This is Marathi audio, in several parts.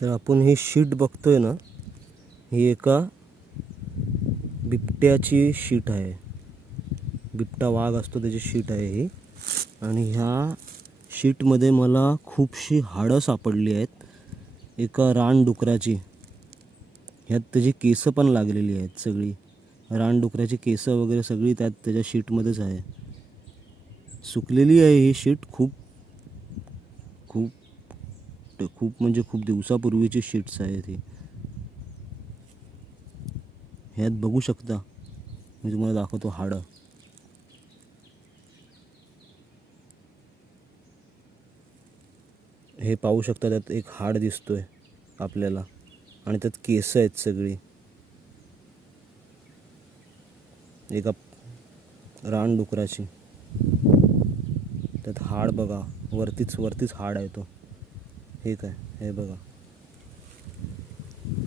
तर आपण ही शीट बघतोय ना ही एका बिबट्याची शीट आहे. बिबटा वाघ असतो त्याची शीट आहे ही. आणि ह्या शीटमध्ये मला खूपशी हाडं सापडली आहेत. एका रानडुकराची ह्यात त्याची केसं पण लागलेली आहेत सगळी. रानडुकराची केसं वगैरे सगळी त्यात त्याच्या शीटमध्येच आहे. सुकलेली आहे ही शीट खूप खूप ते खूप म्हणजे खूप दिवसापूर्वीचे शीट्स आहेत हे ह्यात बघू शकता. मी तुम्हाला दाखवतो हाडं. हे पाहू शकता त्यात एक हाड दिसतोय आपल्याला. आणि त्यात केस आहेत सगळी. एका रानडुकराची. त्यात हाड बघा. वरतीच वरतीच हाड आहे तो. हे काय हे बघा.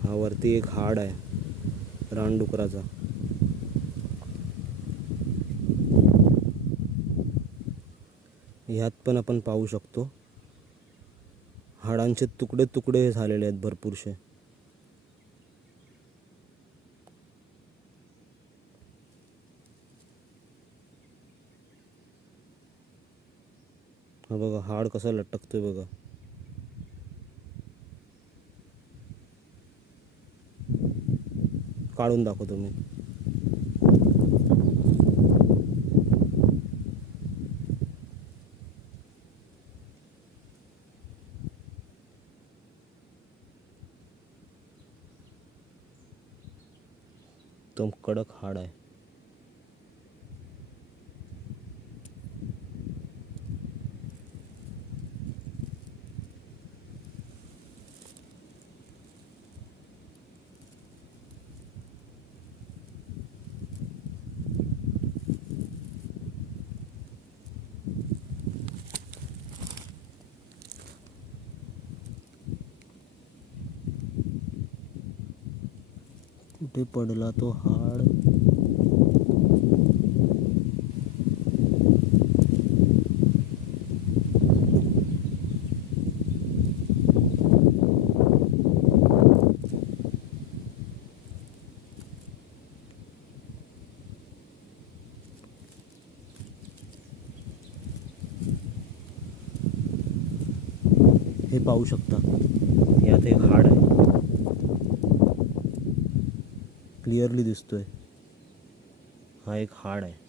हा वरती एक हाड आहे रानडुकराचा. ह्यात पण आपण पाहू शकतो. हाडांचे तुकडे तुकडे झालेले आहेत भरपूरसे हा बघा हाड कसं लटकतोय बघा. काढून दाखवतो मी एकदम कडक हाड आहे. कुठे पडला तो हाड हे पाहू शकता यात एक हाड आहे. क्लिअरली दिसतोय. हा एक हाड आहे.